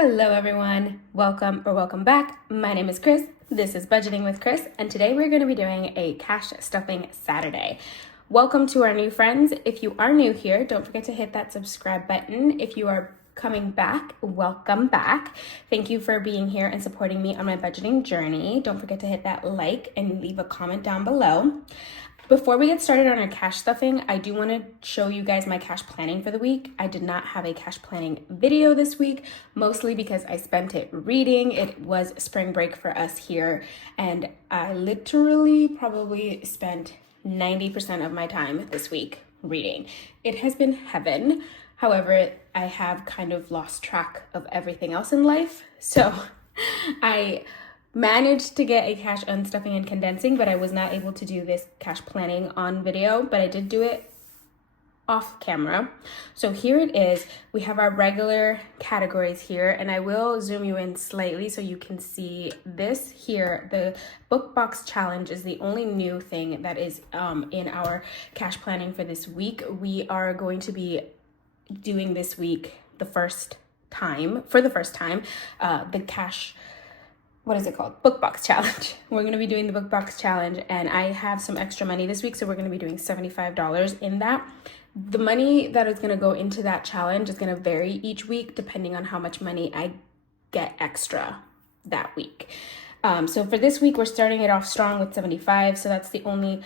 Hello everyone, welcome or welcome back. My name is Chris, this is Budgeting with Chris, and today we're going to be doing a cash stuffing Saturday. Welcome to our new friends. If you are new here, don't forget to hit that subscribe button. If you are coming back, welcome back. Thank you for being here and supporting me on my budgeting journey. Don't forget to hit that like and leave a comment down below. Before we get started on our cash stuffing, I do want to show you guys my cash planning for the week. I did not have a cash planning video this week, mostly because I spent it reading. It was spring break for us here, and I literally probably spent 90% of my time this week reading. It has been heaven. However, I have kind of lost track of everything else in life. So I managed to get a cash unstuffing and condensing, but I was not able to do this cash planning on video, but I did do it off camera. So here it is. We have our regular categories here, and I will zoom you in slightly so you can see this here. The book box challenge is the only new thing that is in our cash planning for this week. We are going to be doing this week the first time, the cash, what is it called? Book box challenge. We're going to be doing the book box challenge, and I have some extra money this week, so we're going to be doing $75 in that. The money that is going to go into that challenge is going to vary each week depending on how much money I get extra that week. So for this week, we're starting it off strong with 75, so that's the only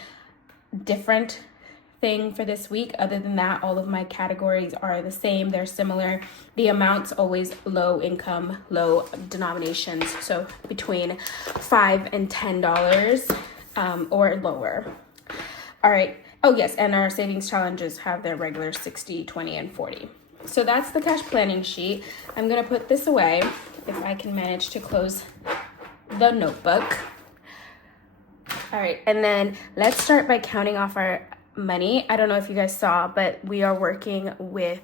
different thing for this week. Other than that, all of my categories are the same. They're similar. The amounts always low income, low denominations, so between $5 and $10 or lower. All right. Oh yes, and our savings challenges have their regular 60, 20, and 40. So that's the cash planning sheet. I'm gonna put this away if I can manage to close the notebook. All right, and then let's start by counting off our money. I don't know if you guys saw, but we are working with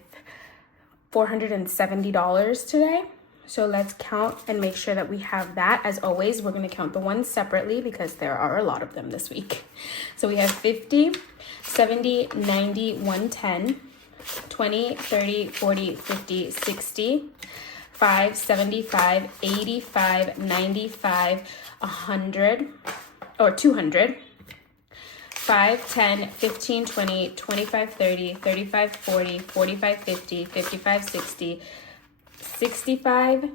$470 today. So let's count and make sure that we have that. As always, we're going to count the ones separately because there are a lot of them this week. So we have 50, 70, 90, 110, 20, 30, 40, 50, 60, 5, 75, 85, 95, 100, or 200. 5, 10, 15, 20, 25, 30, 35, 40, 45, 50, 55, 60, 65,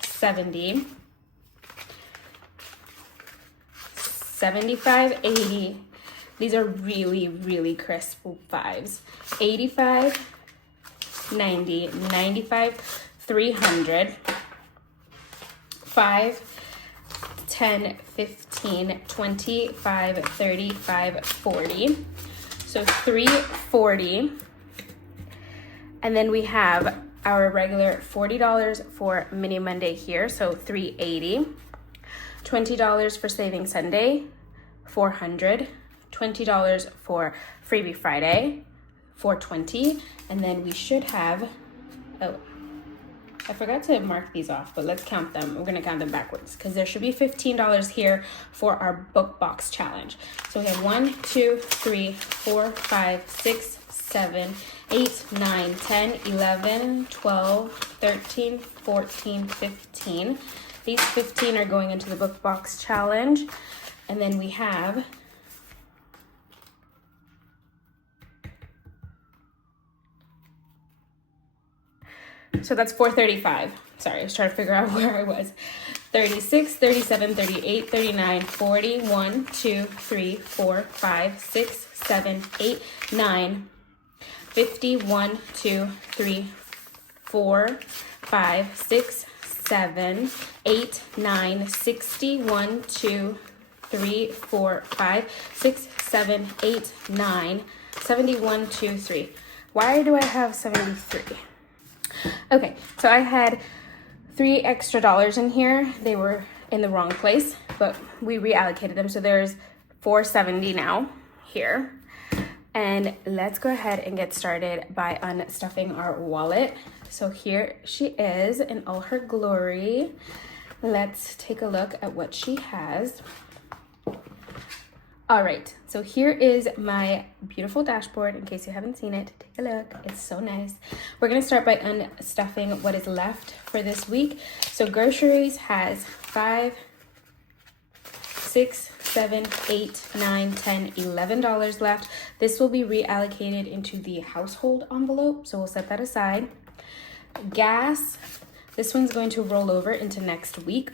70, 75, 80. These are really, really crisp fives. 85, 90, 95, 300, 5, 10, 15, 25, 35, 40. So 340. And then we have our regular $40 for Mini Monday here, so $380. $20 for Saving Sunday, $400. $20 for Freebie Friday, $420. And then we should have, I forgot to mark these off, but let's count them. We're gonna count them backwards because there should be $15 here for our book box challenge. So we have 1, 2, 3, 4, 5, 6, 7, 8, 9, 10, 11, 12, 13, 14, 15. These 15 are going into the book box challenge. And then we have so that's 435. Sorry, I was trying to figure out where I was. 36, 37, 38, 39, 40, 1, 2, 3, 4, 5, 6, 7, 8, 9, 50, 1, 2, 3, 4, 5, 6, 7, 8, 9, 60, 1, 2, 3, 4, 5, 6, 7, 8, 9, 71, 2, 3. Why do I have 73? Okay, so I had $3 extra in here. They were in the wrong place, but we reallocated them. So there's $470 now here. And let's go ahead and get started by unstuffing our wallet. So here she is in all her glory. Let's take a look at what she has. All right, so here is my beautiful dashboard. In case you haven't seen it, take a look. It's so nice. We're gonna start by unstuffing what is left for this week. So groceries has 5, 6, 7, 8, 9, 10, $11 left. This will be reallocated into the household envelope, so we'll set that aside. Gas, this one's going to roll over into next week.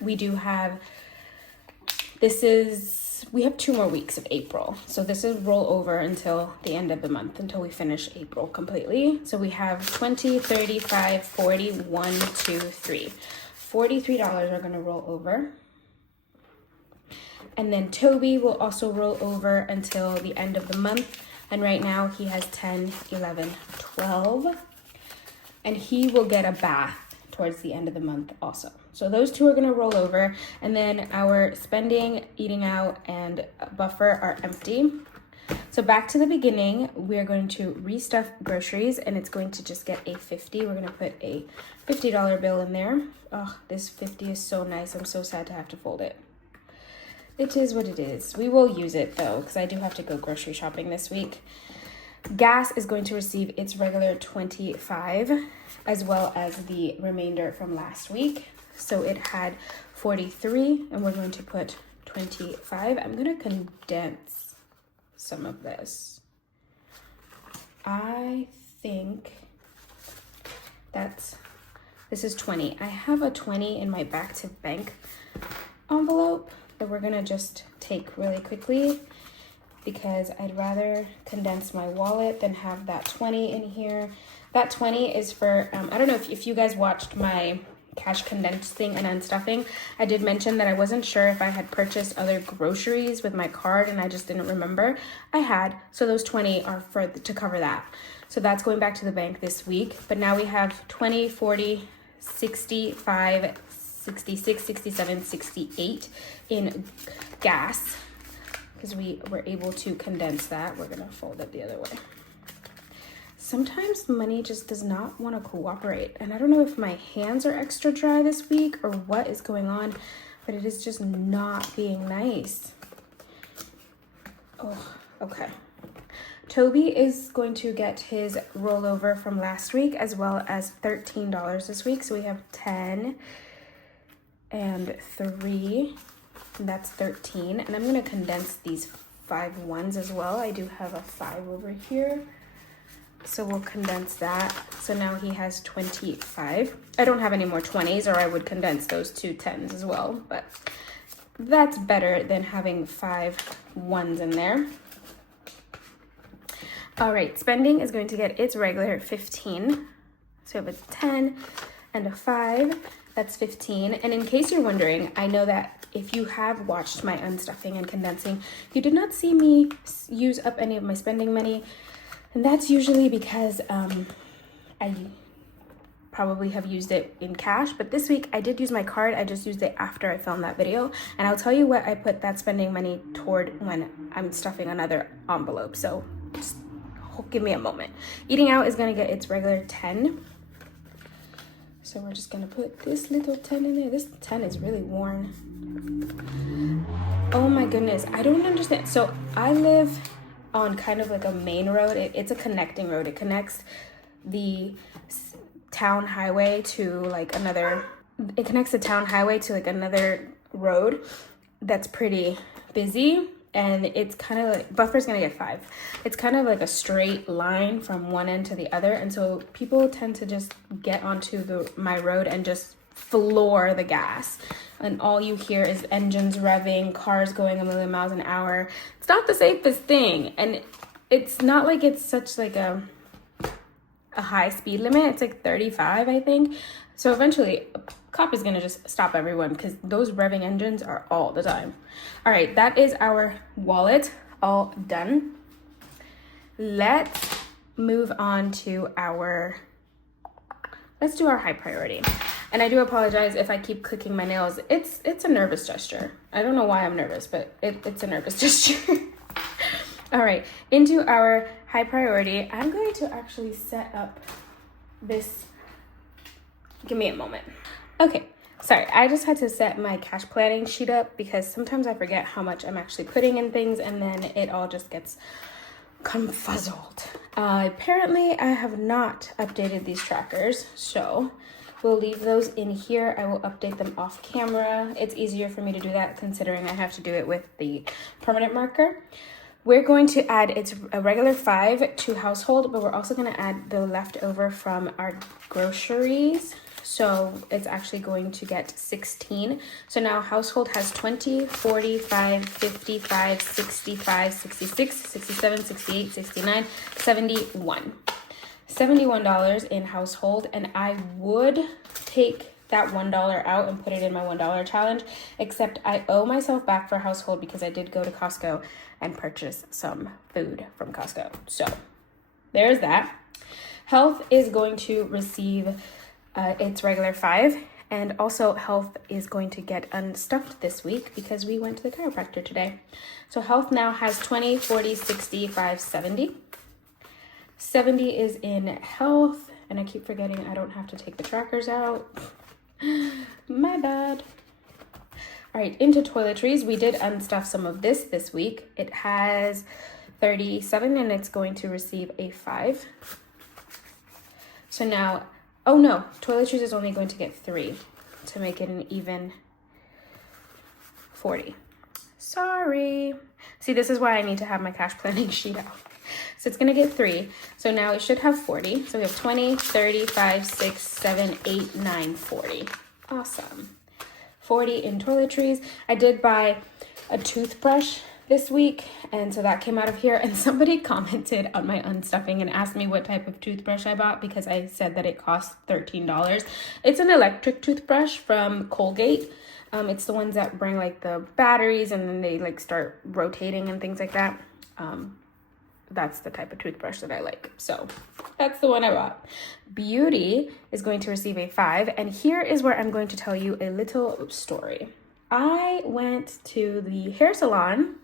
We have 2 more weeks of April. So this is roll over until the end of the month, until we finish April completely. So we have 20, 35, 40, 1, 2, 3. $43 are gonna roll over. And then Toby will also roll over until the end of the month. And right now he has 10, 11, 12. And he will get a bath towards the end of the month also. So those two are gonna roll over, and then our spending, eating out, and buffer are empty. So back to the beginning, we are going to restuff groceries, and it's going to just get a 50. We're gonna put a $50 bill in there. Oh, this 50 is so nice. I'm so sad to have to fold it. It is what it is. We will use it though, because I do have to go grocery shopping this week. Gas is going to receive its regular 25, as well as the remainder from last week. So it had 43, and we're going to put 25. I'm going to condense some of this. I think this is 20. I have a 20 in my back to bank envelope that we're going to just take really quickly, because I'd rather condense my wallet than have that 20 in here. That 20 is for, I don't know if you guys watched my cash condensing and unstuffing. I did mention that I wasn't sure if I had purchased other groceries with my card, and I just didn't remember. I had, so those 20 are to cover that. So that's going back to the bank this week. But now we have 20, 40, 65, 66, 67, 68 in gas, because we were able to condense that. We're gonna fold it the other way. Sometimes money just does not want to cooperate, and I don't know if my hands are extra dry this week or what is going on, but it is just not being nice. Oh, okay. Toby is going to get his rollover from last week, as well as $13 this week. So we have 10 and 3, and that's 13. And I'm going to condense these 5 ones as well. I do have a 5 over here, so we'll condense that. So now he has 25. I don't have any more 20s, or I would condense those 2 10s as well, but that's better than having 5 1s in there. All right, spending is going to get its regular 15. So we have a 10 and a 5, that's 15. And in case you're wondering, I know that if you have watched my unstuffing and condensing, you did not see me use up any of my spending money. And that's usually because I probably have used it in cash, but this week I did use my card. I just used it after I filmed that video, and I'll tell you what I put that spending money toward when I'm stuffing another envelope. So just give me a moment. Eating out is gonna get its regular 10. So we're just gonna put this little 10 in there. This 10 is really worn. Oh my goodness, I don't understand. So I live on kind of like a main road. It's a connecting road. It connects the town highway to like another, road that's pretty busy, and it's kind of like, buffer's gonna get 5. It's kind of like a straight line from one end to the other, and so people tend to just get onto my road and just floor the gas, and all you hear is engines revving, cars going a million miles an hour. It's not the safest thing, and it's not like it's such like a high speed limit. It's like 35, I think. So eventually a cop is gonna just stop everyone, because those revving engines are all the time. All right, that is our wallet all done. Let's move on to let's do our high priority. And I do apologize if I keep clicking my nails. It's a nervous gesture. I don't know why I'm nervous, but it's a nervous gesture. All right, into our high priority. I'm going to actually set up this. Give me a moment. Okay, Sorry, I just had to set my cash planning sheet up because sometimes I forget how much I'm actually putting in things and then it all just gets confuzzled. Apparently, I have not updated these trackers, so we'll leave those in here. I will update them off camera. It's easier for me to do that considering I have to do it with the permanent marker. We're going to add, it's a regular 5 to household, but we're also going to add the leftover from our groceries. So it's actually going to get 16. So now household has 20, 45, 55, 65, 66, 67, 68, 69, 71. $71 in household, and I would take that $1 out and put it in my $1 challenge, except I owe myself back for household because I did go to Costco and purchase some food from Costco. So there's that. Health is going to receive its regular 5, and also health is going to get unstuffed this week because we went to the chiropractor today. So health now has 20, 40, 60, 5, 70. 70 is in health, and I keep forgetting I don't have to take the trackers out. My bad. All right, into toiletries. We did unstuff some of this week. It has 37 and it's going to receive a 5. So now, oh no, toiletries is only going to get 3 to make it an even 40. Sorry. See, this is why I need to have my cash planning sheet out. So it's going to get 3. So now it should have 40. So we have 20, 30, 5, 6, 7, 8, 9, 40. Awesome. 40 in toiletries. I did buy a toothbrush this week, and so that came out of here. And somebody commented on my unstuffing and asked me what type of toothbrush I bought because I said that it cost $13. It's an electric toothbrush from Colgate. It's the ones that bring like the batteries and then they like start rotating and things like that. That's the type of toothbrush that I like. So that's the one I bought. Beauty is going to receive a 5. And here is where I'm going to tell you a little story. I went to the hair salon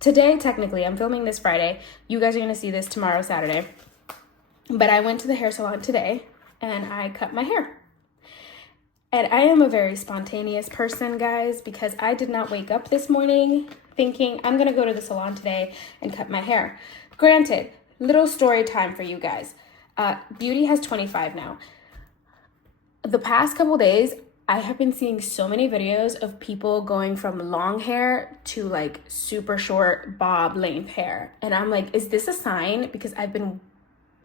today. Technically, I'm filming this Friday. You guys are going to see this tomorrow, Saturday. But I went to the hair salon today and I cut my hair. And I am a very spontaneous person, guys, because I did not wake up this morning thinking I'm going to go to the salon today and cut my hair. Granted, little story time for you guys. Beauty has 25 now. The past couple days, I have been seeing so many videos of people going from long hair to like super short bob length hair. And I'm like, is this a sign? Because I've been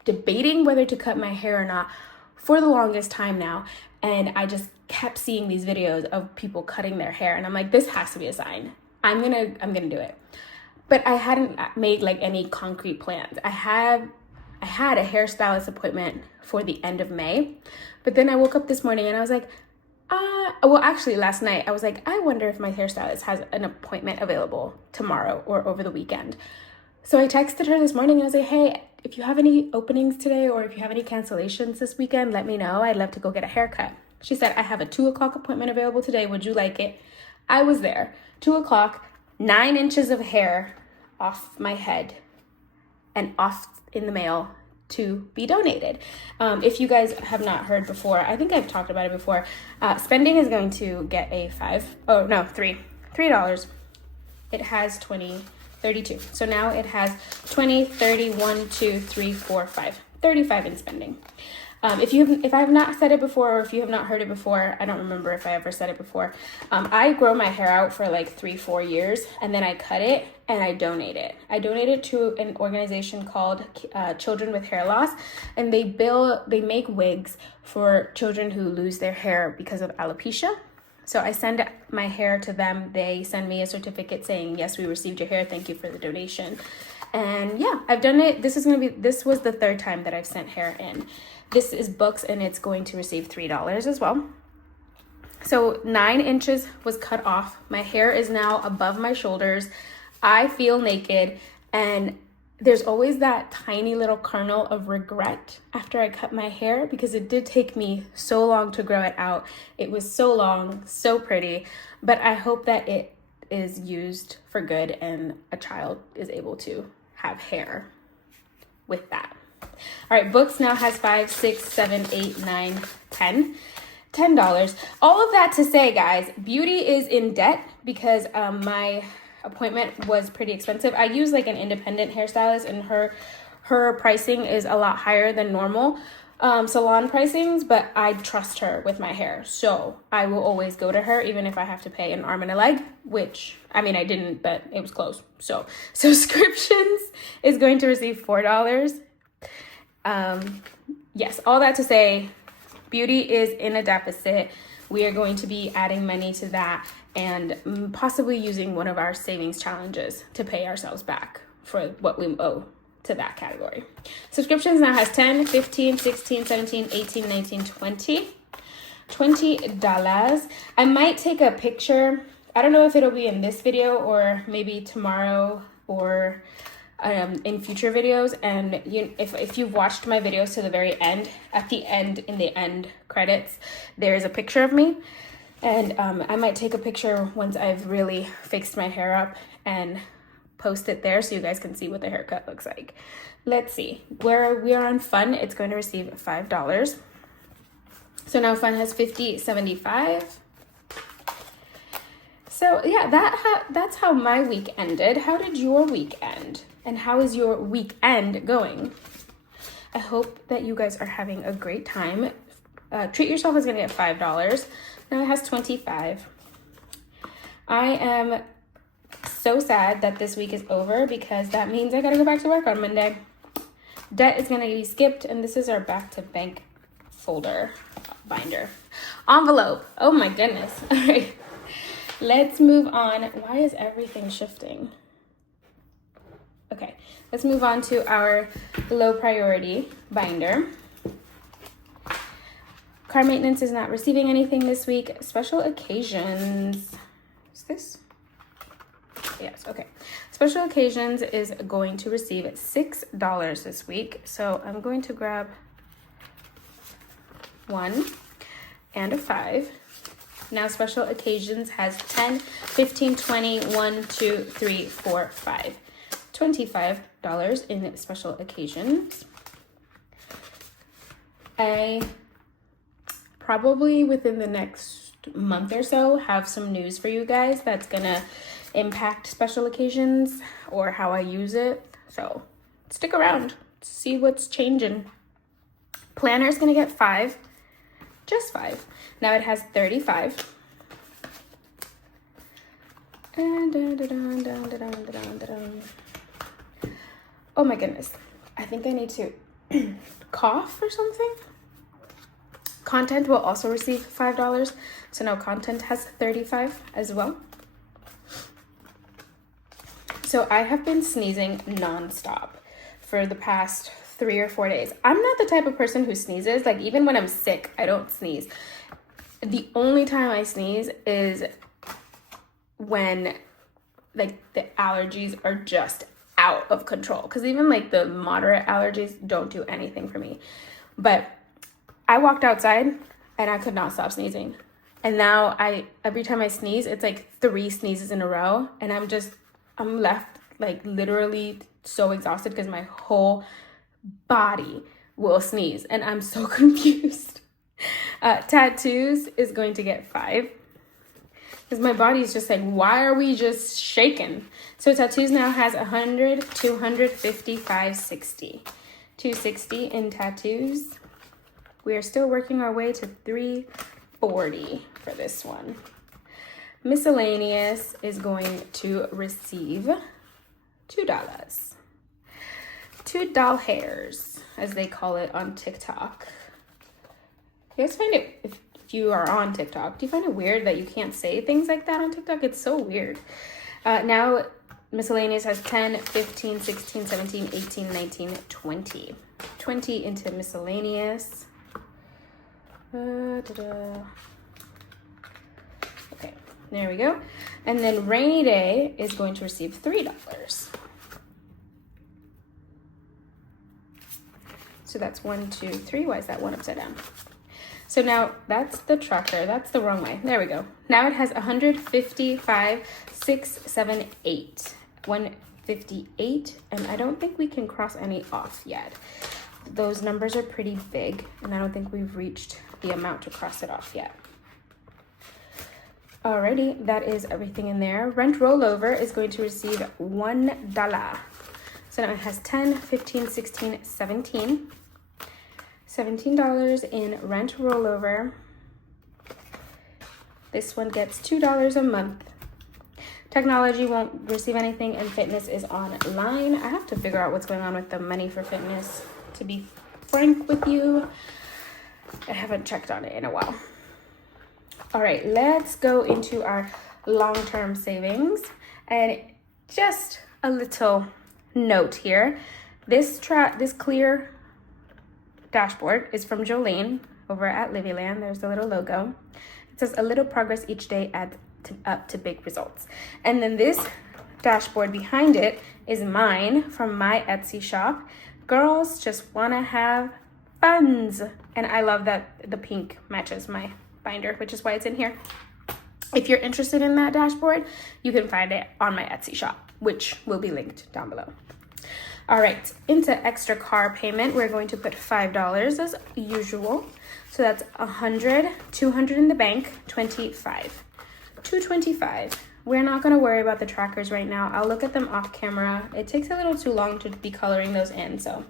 debating whether to cut my hair or not for the longest time now. And I just kept seeing these videos of people cutting their hair. And I'm like, this has to be a sign. I'm gonna do it. But I hadn't made like any concrete plans. I had a hairstylist appointment for the end of May. But then I woke up this morning and I was like, well, actually last night I was like, I wonder if my hairstylist has an appointment available tomorrow or over the weekend. So I texted her this morning and I was like, hey, if you have any openings today or if you have any cancellations this weekend, let me know. I'd love to go get a haircut. She said, I have a 2 o'clock appointment available today. Would you like it? I was there. 2 o'clock, 9 inches of hair off my head and off in the mail to be donated. If you guys have not heard before, I think I've talked about it before. Spending is going to get a $3. It has 20, 32. So now it has 20, 30, 1, 2, 3, 4, 5, 35 in spending. If I have not said it before, or if you have not heard it before, I don't remember if I ever said it before. I grow my hair out for like 3-4 years, and then I cut it and I donate it. I donate it to an organization called Children with Hair Loss, and they make wigs for children who lose their hair because of alopecia. So I send my hair to them. They send me a certificate saying, yes, we received your hair. Thank you for the donation. And yeah, I've done it. This was the 3rd time that I've sent hair in. This is books and it's going to receive $3 as well. So 9 inches was cut off. My hair is now above my shoulders. I feel naked, and there's always that tiny little kernel of regret after I cut my hair because it did take me so long to grow it out. It was so long, so pretty, but I hope that it is used for good and a child is able to have hair with that. All right, books now has 5, 6, 7, 8, 9, 10. $10. All of that to say, guys, Beauty is in debt because my appointment was pretty expensive. I use like an independent hairstylist, and her pricing is a lot higher than normal salon pricings, but I trust her with my hair, so I will always go to her even if I have to pay an arm and a leg, which I mean I didn't, but it was close. So subscriptions is going to receive $4. Yes, all that to say, Beauty is in a deficit. We are going to be adding money to that and possibly using one of our savings challenges to pay ourselves back for what we owe to that category. Subscriptions now has 10, 15, 16, 17, 18, 19, 20. $20. I might take a picture. I don't know if it'll be in this video or maybe tomorrow or in future videos. And if you've watched my videos to the very end, at the end, in the end credits, there is a picture of me. And I might take a picture once I've really fixed my hair up and post it there so you guys can see what the haircut looks like. Let's see. Where we are on Fun, it's going to receive $5. So now Fun has 50, 75. So yeah, that's how my week ended. How did your week end? And how is your weekend going? I hope that you guys are having a great time. Treat Yourself is going to get $5. Now it has 25. I am so sad that this week is over because that means I gotta go back to work on Monday. Debt is gonna be skipped, and this is our back to bank folder binder. Envelope. Oh my goodness. All right, let's move on. Why is everything shifting? Okay, let's move on to our low priority binder. Car maintenance is not receiving anything this week. Special occasions. Is this? Yes, okay. Special occasions is going to receive $6 this week. So I'm going to grab 1 and a 5. Now special occasions has 10, 15, 20, 1, 2, 3, 4, 5. $25 in special occasions. I probably within the next month or so have some news for you guys that's gonna impact special occasions or how I use it. So stick around, see what's changing. Planner is gonna get 5, just 5. Now it has 35. Oh my goodness, I think I need to cough or something. Content will also receive $5. So now content has 35 as well. So I have been sneezing nonstop for the past 3 or 4 days. I'm not the type of person who sneezes. Like even when I'm sick, I don't sneeze. The only time I sneeze is when like the allergies are just out of control. Because even like the moderate allergies don't do anything for me. But I walked outside and I could not stop sneezing. And now every time I sneeze, it's like 3 sneezes in a row. And I'm left like literally so exhausted because my whole body will sneeze. And I'm so confused. Tattoos is going to get 5. Because my body is just like, why are we just shaking? So tattoos now has 100, 255, 60. 260 in tattoos. We are still working our way to 340 for this one. Miscellaneous is going to receive $2. 2 doll hairs, as they call it on TikTok. You guys find it, if you are on TikTok, do you find it weird that you can't say things like that on TikTok? It's so weird. Now miscellaneous has 10, 15, 16, 17, 18, 19, 20. 20 into miscellaneous. Okay, there we go. And then rainy day is going to receive $3. So that's 1, 2, 3. Why is that one upside down? So now that's the tracker. That's the wrong way. There we go. Now it has 155, 6, 7, 8. 158. And I don't think we can cross any off yet. those numbers are pretty big, and I don't think we've reached the amount to cross it off yet. Alrighty, that is everything in there. Rent rollover is going to receive $1. So now it has 10, 15, 16, 17. $17 in rent rollover. This one gets $2 a month. Technology won't receive anything, and fitness is online. I have to figure out what's going on with the money for fitness, to be frank with you. I haven't checked on it in a while. All right, let's go into our long-term savings. And just a little note here. This clear dashboard is from Jolene over at Livyland. There's the little logo. It says a little progress each day adds up to big results. And then this dashboard behind it is mine from my Etsy shop. Girls just want to have funds. And I love that the pink matches my binder, which is why it's in here. If you're interested in that dashboard, you can find it on my Etsy shop, which will be linked down below. All right, into extra car payment, we're going to put $5 as usual. So that's $100, $200 in the bank, $25, $225. We're not going to worry about the trackers right now. I'll look at them off camera. It takes a little too long to be coloring those in, so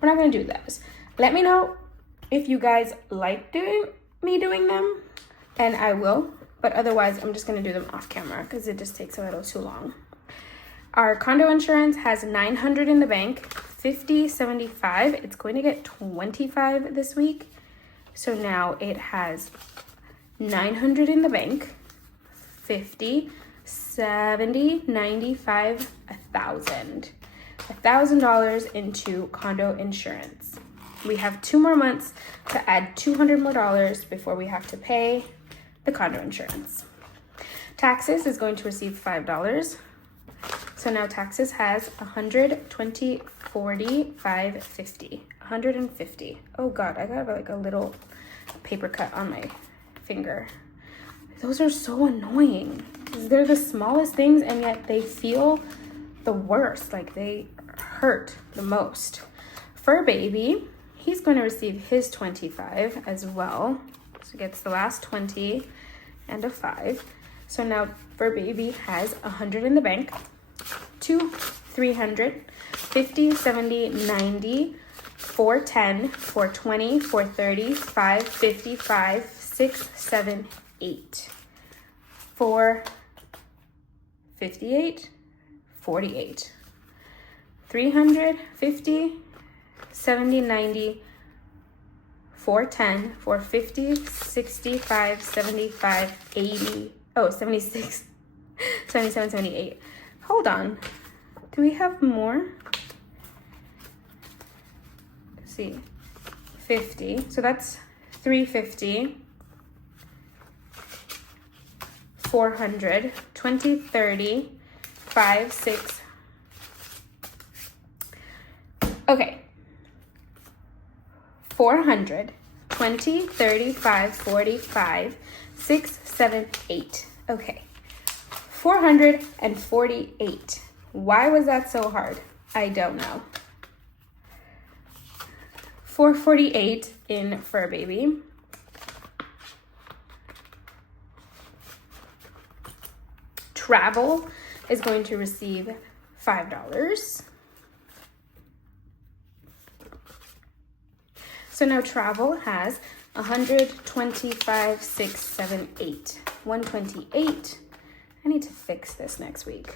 we're not going to do those. Let me know if you guys like me doing them, and I will, but otherwise I'm just going to do them off camera because it just takes a little too long. Our condo insurance has $900 in the bank, $50, $75. It's going to get $25 this week. So now it has $900 in the bank, $50, $70, $95, $1,000. $1,000 into condo insurance. We have 2 more months to add $200 more before we have to pay the condo insurance. Taxes is going to receive $5. So now taxes has 100, 20, 40, 5, 50, 150. Oh God, I got like a little paper cut on my finger. Those are so annoying. They're the smallest things and yet they feel the worst, like they hurt the most. Fur baby, he's going to receive his 25 as well. So he gets the last 20 and a 5. So now fur baby has 100 in the bank. 2, 300, 50, 70, 90, 410, 420, 430, 5, 55, 6, 7, 8, 4, 58, 48, 300, 50, 70, 90, 410, 450, 65, 75, 80, 76, 77, 78. Hold on. Do we have more? Let's see. 50. So that's 350. 400. 20, 30. 5, 6. Okay. 400. 20, 35, 45. 6, 7, 8. Okay. 448. Why was that so hard? I don't know. 448 in fur baby. Travel is going to receive $5. So now travel has 125, 6, 7, 8. 128. I need to fix this next week.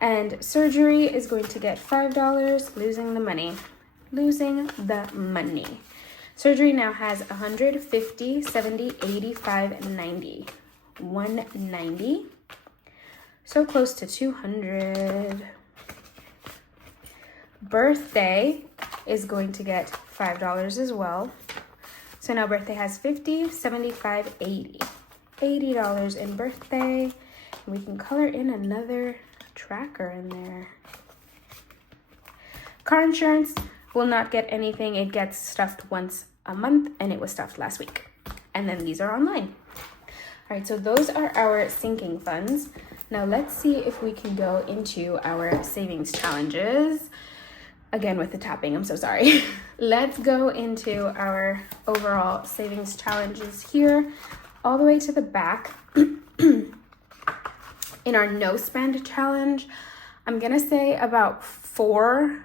And surgery is going to get $5, losing the money. Losing the money. Surgery now has 150, 70, 85, 90. 190. So close to 200. Birthday is going to get $5 as well. So now birthday has 50, 75, 80. $80 in birthday. And we can color in another tracker in there. Car insurance will not get anything. It gets stuffed once a month, and it was stuffed last week. And then these are online. All right, so those are our sinking funds. Now let's see if we can go into our savings challenges. Again with the tapping, I'm so sorry. Let's go into our overall savings challenges here, all the way to the back. In our no spend challenge, I'm gonna say about $4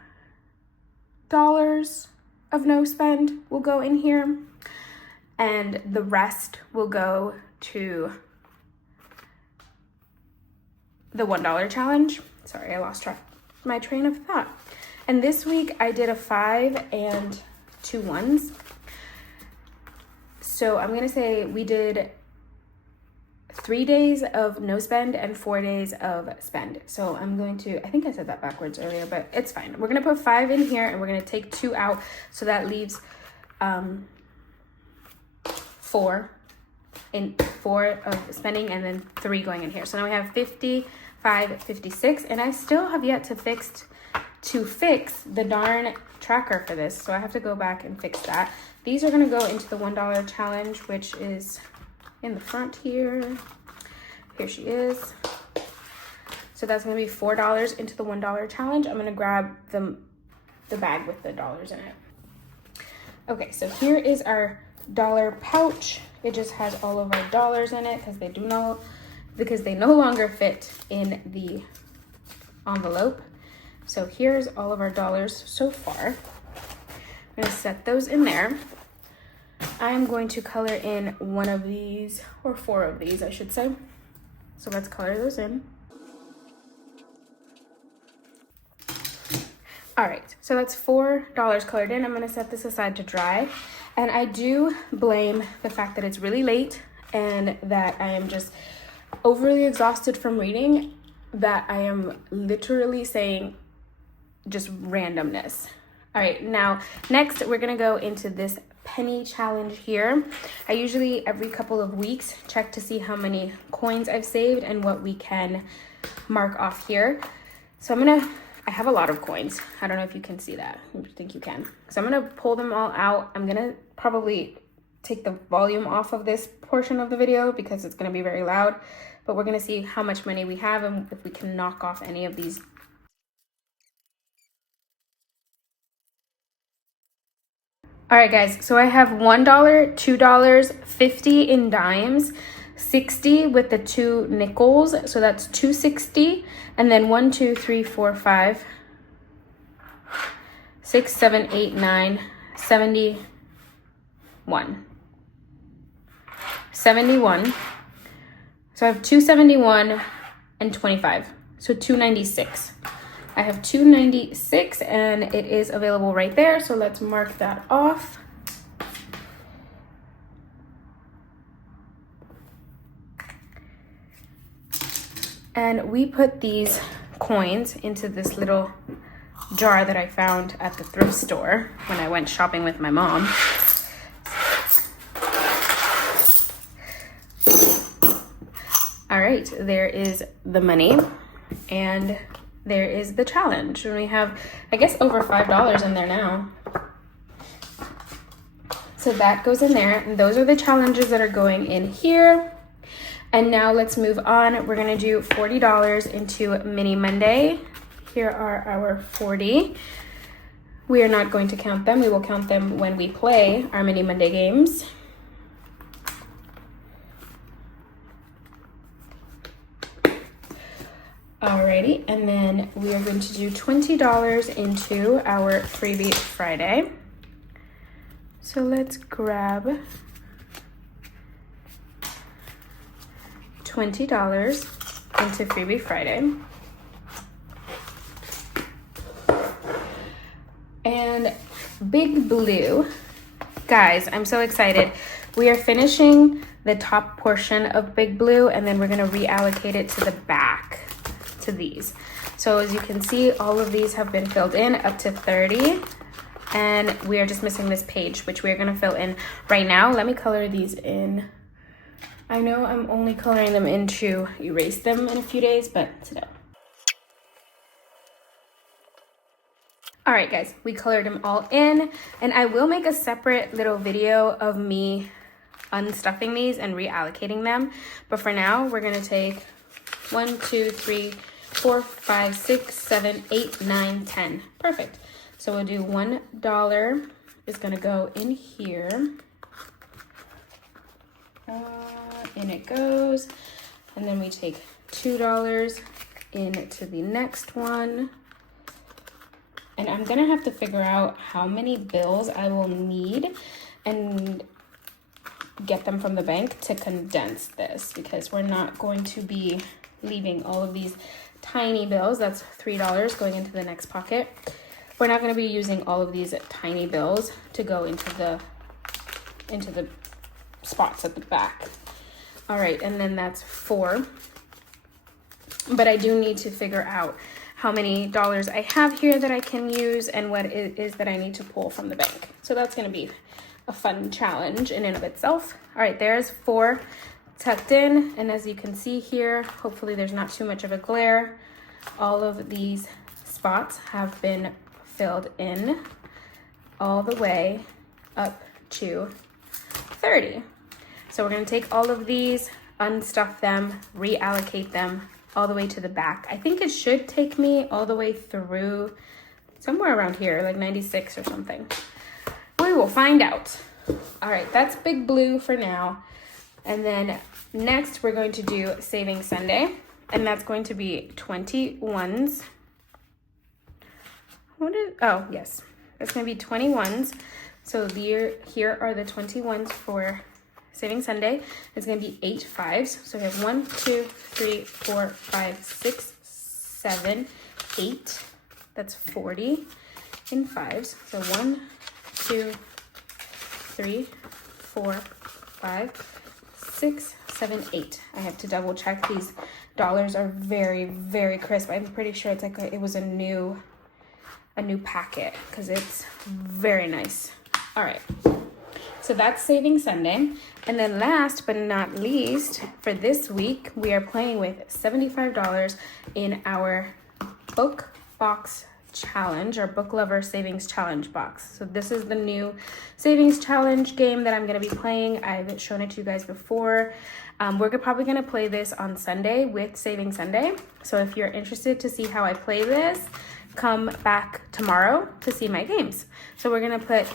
of no spend will go in here, and the rest will go to the $1 challenge. Sorry, I lost my train of thought. And this week I did a 5 and 2 1s. So I'm gonna say we did 3 days of no spend and 4 days of spend. So I'm going to, I think I said that backwards earlier, but it's fine. We're gonna put 5 in here and we're gonna take 2 out. So that leaves 4 of spending and then 3 going in here. So now we have 55, 56, and I still have yet to fix the darn tracker for this. So I have to go back and fix that. These are gonna go into the $1 challenge, which is in the front here. Here she is. So that's gonna be $4 into the $1 challenge. I'm gonna grab the bag with the dollars in it. Okay, so here is our dollar pouch. It just has all of our dollars in it because they no longer fit in the envelope. So here's all of our dollars so far. I'm gonna set those in there. I'm going to color in one of these, or 4 of these, I should say. So let's color those in. All right, so that's $4 colored in. I'm gonna set this aside to dry. And I do blame the fact that it's really late and that I am just overly exhausted from reading, that I am literally saying just randomness. All right, now next we're gonna go into this penny challenge here. I usually every couple of weeks check to see how many coins I've saved and what we can mark off here. So I have a lot of coins. I don't know if you can see that. I think you can. So I'm gonna pull them all out. I'm gonna probably take the volume off of this portion of the video because it's gonna be very loud, but we're gonna see how much money we have and if we can knock off any of these. All right, guys, so I have $1, $2, 50 in dimes, 60 with the 2 nickels, so that's 260, and then 1, 2, 3, 4, 5, 6, 7, 8, 9, 71. 71. So I have 271 and 25, so 296. I have 296 and it is available right there. So let's mark that off. And we put these coins into this little jar that I found at the thrift store when I went shopping with my mom. All right, there is the money and there is the challenge. And we have, I guess, over $5 in there now. So that goes in there. And those are the challenges that are going in here. And now let's move on. We're gonna do $40 into Mini Monday. Here are our 40. We are not going to count them. We will count them when we play our Mini Monday games. Alrighty, and then we are going to do $20 into our Freebie Friday. So let's grab $20 into Freebie Friday. And Big Blue, guys, I'm so excited. We are finishing the top portion of Big Blue and then we're gonna reallocate it to the back. To these. So as you can see, all of these have been filled in up to 30 and we are just missing this page, which we're going to fill in right now. Let me color these in. I know I'm only coloring them in to erase them in a few days, but still. All right, guys, we colored them all in and I will make a separate little video of me unstuffing these and reallocating them. But for now, we're going to take 1, 2, 3, 4, 5, 6, 7, 8, 9, 10. Perfect. So we'll do $1 is gonna go in here. In it goes. And then we take $2 into the next one. And I'm gonna have to figure out how many bills I will need and get them from the bank to condense this, because we're not going to be leaving all of these tiny bills. That's $3 going into the next pocket. We're not going to be using all of these tiny bills to go into the spots at the back. All right, and then that's $4. But I do need to figure out how many dollars I have here that I can use and what it is that I need to pull from the bank. So that's going to be a fun challenge in and of itself. All right, there's $4 tucked in. And as you can see here, hopefully there's not too much of a glare. All of these spots have been filled in all the way up to 30. So we're gonna take all of these, unstuff them, reallocate them all the way to the back. I think it should take me all the way through somewhere around here, like 96 or something. We will find out. All right, that's Big Blue for now. And then next we're going to do Saving Sunday, and that's going to be 21s. Oh, yes, it's going to be 21s. So here are the 21s for Saving Sunday. It's going to be 8 5s. So we have 1, 2, 3, 4, 5, 6, 7, 8. That's 40 in 5s. So 1, 2, 3, 4, 5, 6, 7, 8. I have to double check. These dollars are very, very crisp. I'm pretty sure it's like it was a new packet, because it's very nice. All right, so that's Saving Sunday. And then last but not least, for this week, we are playing with $75 in our book box challenge, or book lover savings challenge box. So this is the new savings challenge game that I'm going to be playing. I've shown it to you guys before. We're probably going to play this on Sunday with Saving Sunday. So if you're interested to see how I play this, come back tomorrow to see my games. So we're going to put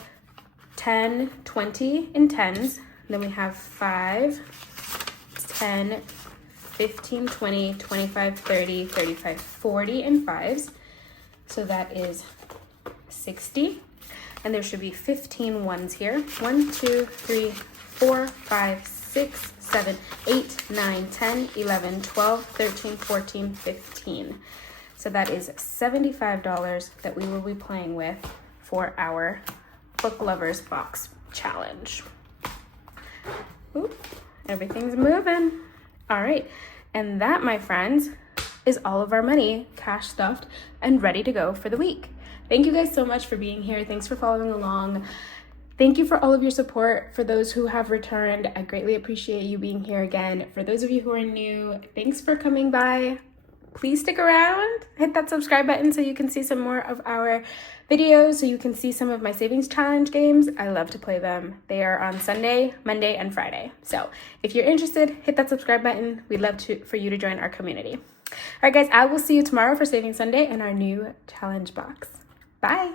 10, 20 in 10s. Then we have 5, 10, 15, 20, 25, 30, 35, 40 in 5s. So that is 60. And there should be 15 ones here. 1, 2, 3, 4, 5, 6, 7, 8, 9, 10, 11, 12, 13, 14, 15. So that is $75 that we will be playing with for our Book Lovers Box Challenge. Oop, everything's moving. All right, and that, my friends, is all of our money cash stuffed and ready to go for the week. Thank you guys so much for being here. Thanks for following along. Thank you for all of your support. For those who have returned, I greatly appreciate you being here again. For those of you who are new, thanks for coming by. Please stick around, hit that subscribe button so you can see some more of our videos, so you can see some of my savings challenge games. I love to play them. They are on Sunday, Monday, and Friday. So if you're interested, hit that subscribe button. We'd love for you to join our community. All right, guys, I will see you tomorrow for Saving Sunday and our new challenge box. Bye.